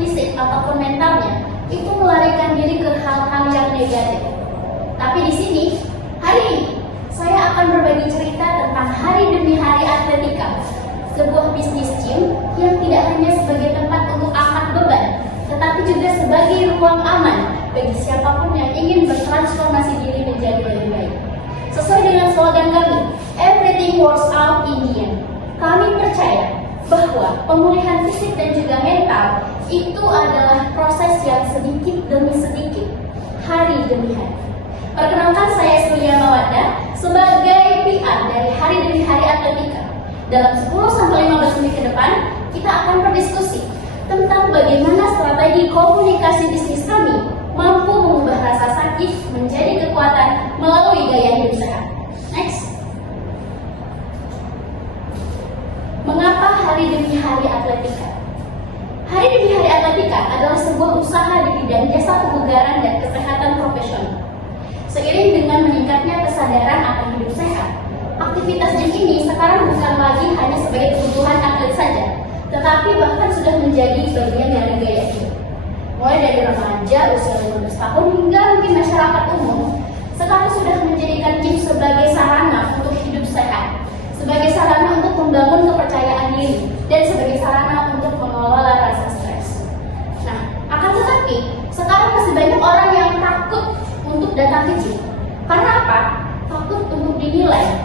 fisik ataupun mentalnya itu melarikan diri ke hal-hal yang negatif. Tapi di sini, hari ini saya akan berbagi cerita tentang hari demi hari atletika, sebuah bisnis gym yang tidak hanya sebagai tempat untuk angkat beban, tetapi juga sebagai ruang aman bagi siapapun yang ingin bertransformasi diri menjadi lebih baik. Sesuai dengan slogan kami, Everything Works Out in the End. Kami percaya bahwa pemulihan fisik dan juga mental itu adalah proses yang sedikit demi sedikit, hari demi hari. Perkenalkan, saya Surya Mawanda sebagai PR dari hari demi hari atletika. Dalam 10-15 menit ke depan, kita akan berdiskusi tentang bagaimana strategi komunikasi bisnis kami mampu mengubah rasa sakit menjadi kekuatan melalui gaya hidup sehat. Next. Mengapa hari demi hari atletika? Hari demi hari atletika adalah sebuah usaha di bidang jasa kebugaran dan kesehatan profesional. Seiring dengan meningkatnya kesadaran akan hidup sehat, aktivitas gym ini sekarang bukan lagi hanya sebagai kebutuhan atlet saja, tetapi bahkan sudah menjadi bagian dari gaya hidup. Mulai dari remaja usia 15 tahun hingga mungkin masyarakat umum, sekarang sudah menjadikan gym sebagai sarana untuk hidup sehat, sebagai sarana untuk membangun kepercayaan diri, dan sebagai sarana untuk mengelola rasa stres. Nah, akan tetapi, sekarang masih banyak orang yang takut untuk datang ke gym. Karena apa? Takut untuk dinilai.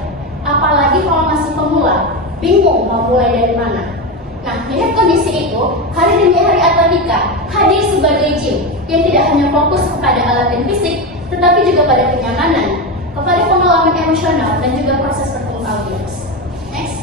Apalagi kalau masih pemula, bingung mau mulai dari mana. Nah, melihat kondisi itu, hari demi hari atletika hadir sebagai gym yang tidak hanya fokus kepada alat dan fisik, tetapi juga pada kenyamanan, kepada pengalaman emosional, dan juga proses bertemu audiens. Next.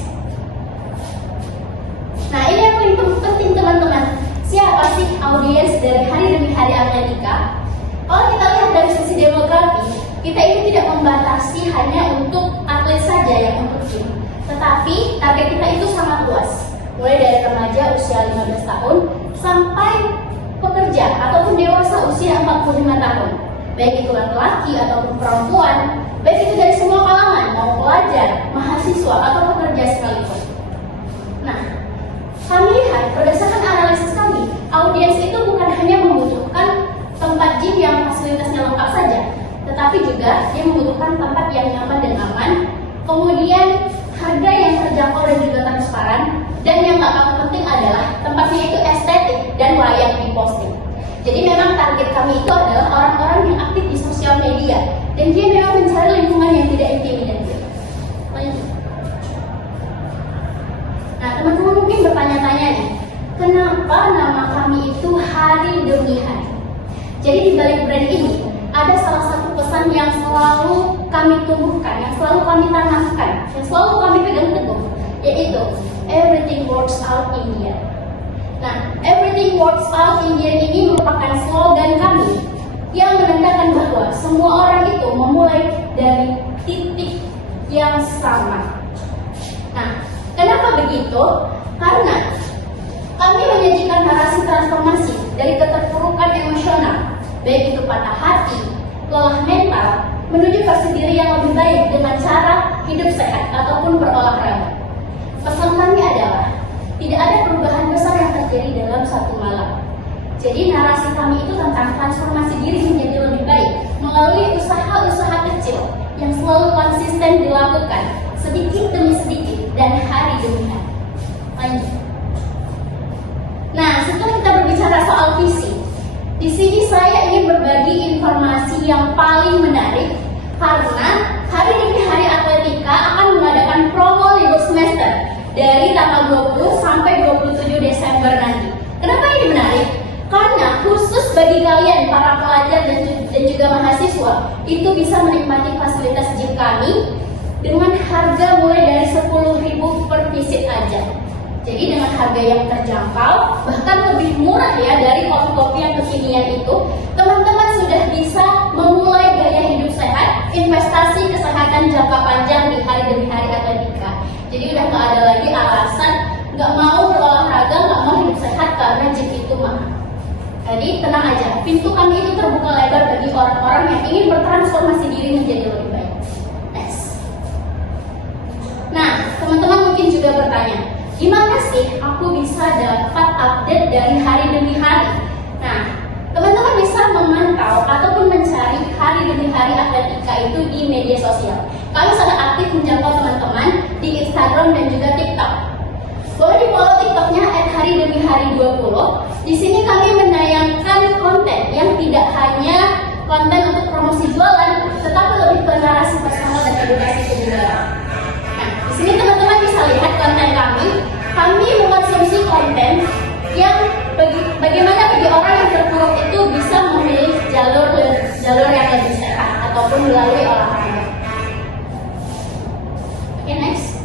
Nah, ini yang paling penting teman-teman. Siapa sih audiens dari hari demi hari atletika? Kalau kita lihat dari sisi demografi, kita itu tidak membatasi hanya untuk atlet saja yang untuk gym, tetapi target kita itu sangat luas. Mulai dari remaja usia 15 tahun sampai pekerja ataupun dewasa usia 45 tahun. Baik itu laki-laki ataupun perempuan, baik itu dari semua kalangan, mau pelajar, mahasiswa atau pekerja sekalipun. Nah, kami lihat berdasarkan analisis kami, audiens itu bukan hanya membutuhkan tempat gym yang fasilitasnya lengkap saja, tetapi juga dia membutuhkan tempat yang nyaman dan aman, kemudian harga yang terjangkau dan juga transparan, dan yang gak kalah penting adalah tempatnya itu estetik dan layak diposting. Jadi memang target kami itu adalah orang-orang yang aktif di sosial media, dan dia memang mencari lingkungan yang tidak intimidatif. Lanjut. Nah, teman-teman mungkin bertanya-tanya nih, kenapa nama kami itu hari demi hari? Jadi di balik brand ini ada salah satu pesan yang selalu kami tumbuhkan, yang selalu kami tanamkan, yang selalu kami pegang teguh, yaitu Everything Works Out in the End. Nah, Everything Works Out in the End ini merupakan slogan kami yang menandakan bahwa semua orang itu memulai dari titik yang sama. Nah, kenapa begitu? Karena kami menyajikan narasi transformasi dari keterpurukan emosional, baik itu patah hati, lelah mental, menuju versi diri yang lebih baik dengan cara hidup sehat ataupun berolahraga. Pesan kami adalah, tidak ada perubahan besar yang terjadi dalam satu malam. Jadi narasi kami itu tentang transformasi diri menjadi lebih baik melalui usaha-usaha kecil yang selalu konsisten dilakukan sedikit demi sedikit dan hari demi hari. Lanjut. Nah, setelah kita berbicara soal visi, di sini saya ingin berbagi informasi yang paling menarik karena hari demi hari atletika akan mengadakan promo libur semester dari tanggal 20 sampai 27 Desember nanti. Kenapa ini menarik? Karena khusus bagi kalian para pelajar dan juga mahasiswa itu bisa menikmati fasilitas gym kami dengan harga mulai dari 10.000 per visit aja. Jadi dengan harga yang terjangkau, bahkan lebih murah ya dari kopi-kopi yang kekinian itu, teman-teman sudah bisa memulai gaya hidup sehat, investasi kesehatan jangka panjang di hari demi hari atletika. Jadi udah nggak ada lagi alasan nggak mau berolahraga, nggak mau hidup sehat karena gym itu mahal. Jadi tenang aja, pintu kami itu terbuka lebar bagi orang-orang yang ingin bertransformasi diri menjadi lebih baik. Next. Nah, teman-teman mungkin juga bertanya, gimana sih aku bisa dapat update dari hari demi hari. Nah, teman-teman bisa memantau ataupun mencari hari demi hari atletika itu di media sosial. Kami sangat aktif menjangkau teman-teman di Instagram dan juga TikTok. Boleh di follow TikToknya @hari-demi-hari20. Di sini kami menayangkan konten yang tidak hanya konten untuk promosi jualan, tetapi lebih ke narasi personal dan edukasi kebudayaan. Nah, di sini teman-teman bisa lihat konten kami. Kami mengkonsumsi konten yang bagaimana bagi orang yang terpuruk itu bisa memilih jalur yang lebih sehat ataupun melalui olahraga. Oke, next.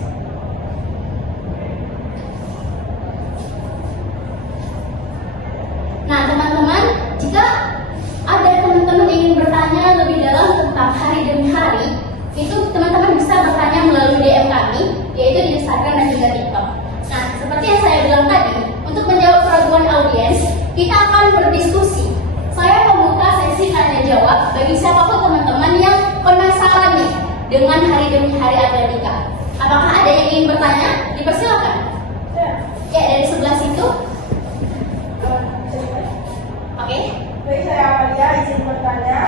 Nah, teman-teman, jika ada teman-teman ingin bertanya lebih dalam tentang hari demi hari, itu teman-teman bisa bertanya melalui DM kami, yaitu di Instagram dan juga TikTok. Nah, seperti yang saya bilang tadi, untuk menjawab keraguan audiens, kita akan berdiskusi. Saya membuka sesi tanya jawab bagi siapapun teman-teman yang penasaran nih dengan hari demi hari atletika. Apakah ada yang ingin bertanya? Dipersilakan. Ya, dari sebelah situ. Oke. Baik, saya Amalia izin bertanya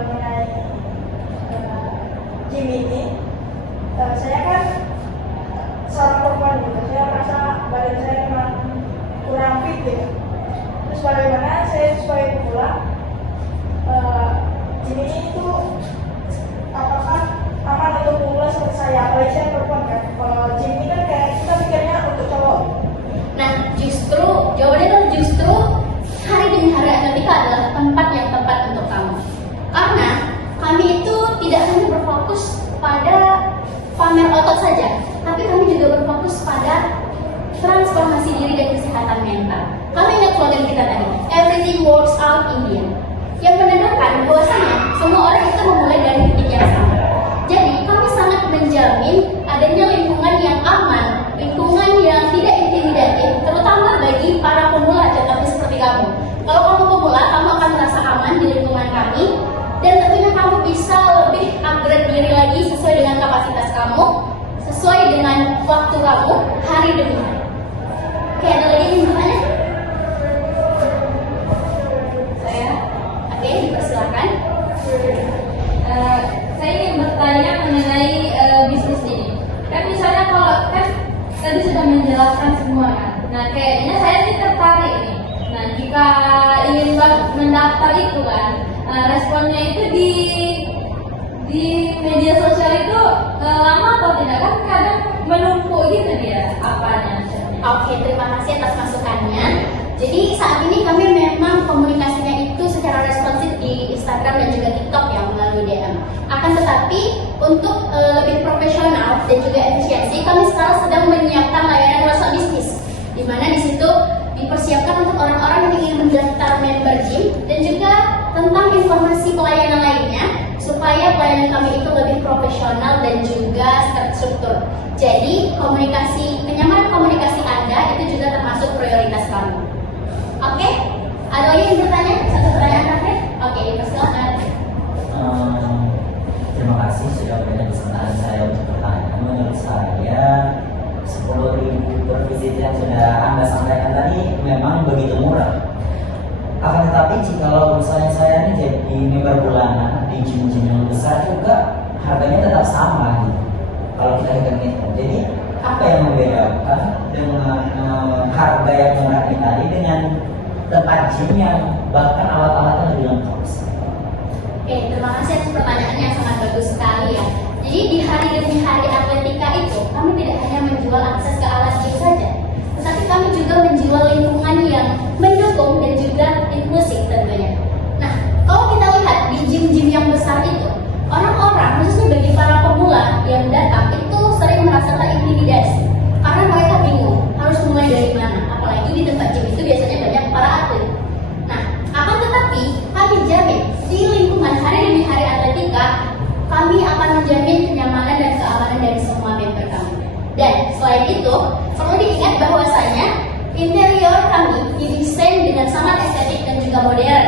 mengenai gym ini. Saya kan seorang perempuan gitu, saya merasa badan saya memang kurang fit gitu. Terus bagaimana saya supaya pemula gym ini tuh apakah aman untuk pemula seperti saya? Apalagi saya perempuan kan. Kalau gym ini kan kayak kita pikirnya untuk cowok. Nah, jawabannya adalah justru hari demi hari atletika adalah tempat yang tepat untuk kamu. Karena kami itu tidak hanya berfokus pada pamer otot saja, tapi kami juga berfokus pada transformasi diri dan kesehatan mental. Kami ingat slogan kita tadi, everything works out in the end, yang menandakan bahwasanya semua orang itu memulai dari titik yang sama. Jadi kami sangat menjamin adanya lingkungan yang aman, lingkungan yang tidak intimidatif, terutama bagi para pemula tetapi seperti kamu. Kalau kamu pemula, kamu akan merasa aman di lingkungan kami, dan tentunya kamu bisa lebih upgrade diri lagi sesuai dengan kapasitas kamu, sesuai dengan waktu kamu, hari demi hari. Oke, ada lagi yang bertanya? Saya? Oke, dipersilakan. Saya ingin bertanya mengenai bisnis ini. Kan misalnya kalau kan tadi sudah menjelaskan semua kan. Nah, kayaknya saya sih tertarik nih. Nah, jika ingin mendaftar itu kan, responnya itu di media sosial itu lama atau tidak, kan kadang menumpuk gitu dia apanya. Oke, terima kasih atas masukannya. Jadi saat ini kami memang komunikasinya itu secara responsif di Instagram dan juga TikTok yang melalui DM. Akan tetapi untuk lebih profesional dan juga efisiensi, kami sekarang sedang menyiapkan layanan WhatsApp bisnis, di mana di situ dipersiapkan untuk orang-orang yang ingin mendaftar member gym dan juga tentang informasi pelayanan lainnya supaya pelayanan kami itu lebih profesional dan juga terstruktur. Jadi kenyamanan komunikasi Anda itu juga termasuk prioritas kami. Oke? Ada lagi yang bertanya? Satu pertanyaan terakhir? Oke, persilakan. Terima kasih sudah berikan kesempatan saya untuk bertanya. Menurut saya 10.000 per visit yang sudah Anda sampaikan tadi memang begitu murah. Akan tetapi jikalau misalnya saya ini jadi member bulanan di gym-gym yang besar juga harganya tetap sama gitu. Kalau kita hitung itu, jadi apa yang membedakan dengan harga yang murah ini tadi dengan tempat gym yang bahkan alat-alatnya lebih lengkap? Oke, terima kasih atas pertanyaannya, sangat bagus sekali ya. Jadi di hari demi hari atletika itu kami tidak hanya menjual akses ke alat gym saja, tetapi kami juga menjual lingkungan yang mendukung dan juga inklusif tentunya. Nah, kalau kita lihat di gym-gym yang besar itu, orang-orang khususnya bagi para pemula yang datang itu sering merasa terintimidasi karena mereka bingung harus mulai dari mana, apalagi di tempat gym itu biasanya banyak para atlet. Nah, akan tetapi kami jamin di lingkungan hari demi hari atletika kami akan menjamin kenyamanan dan keamanan dari semua member kami. Dan selain itu, perlu diingat bahwasanya interior kami didesain dengan sangat estetik dan juga modern.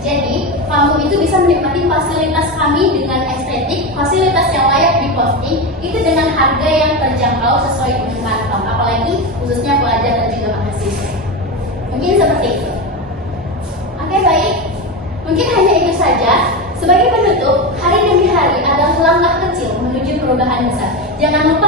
Jadi, kamu itu bisa menikmati fasilitas kami dengan estetik, fasilitas yang layak diposting, itu dengan harga yang terjangkau sesuai dengan kantong, apalagi khususnya pelajar dan juga mahasiswa. Mungkin seperti itu. Oke, baik. Mungkin hanya itu saja. Sebagai penutup, hari demi hari adalah langkah kecil menuju perubahan besar. Jangan lupa